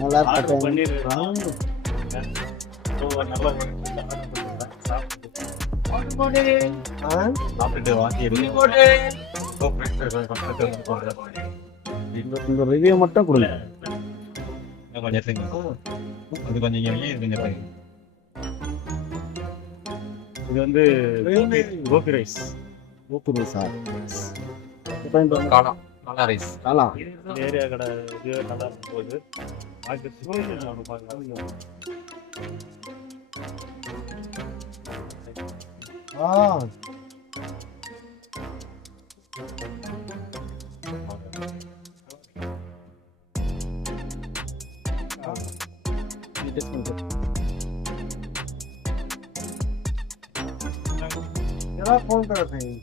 நல்லா இருக்கு. இந்த ரிவ்யூ மட்டும் கொடுங்க. இது வந்து கோபி ரைஸ். கோபி ரைஸா? காளான். ஏரியா கடை இது நல்லா இருக்கும் போது फोन कर रहे हैं।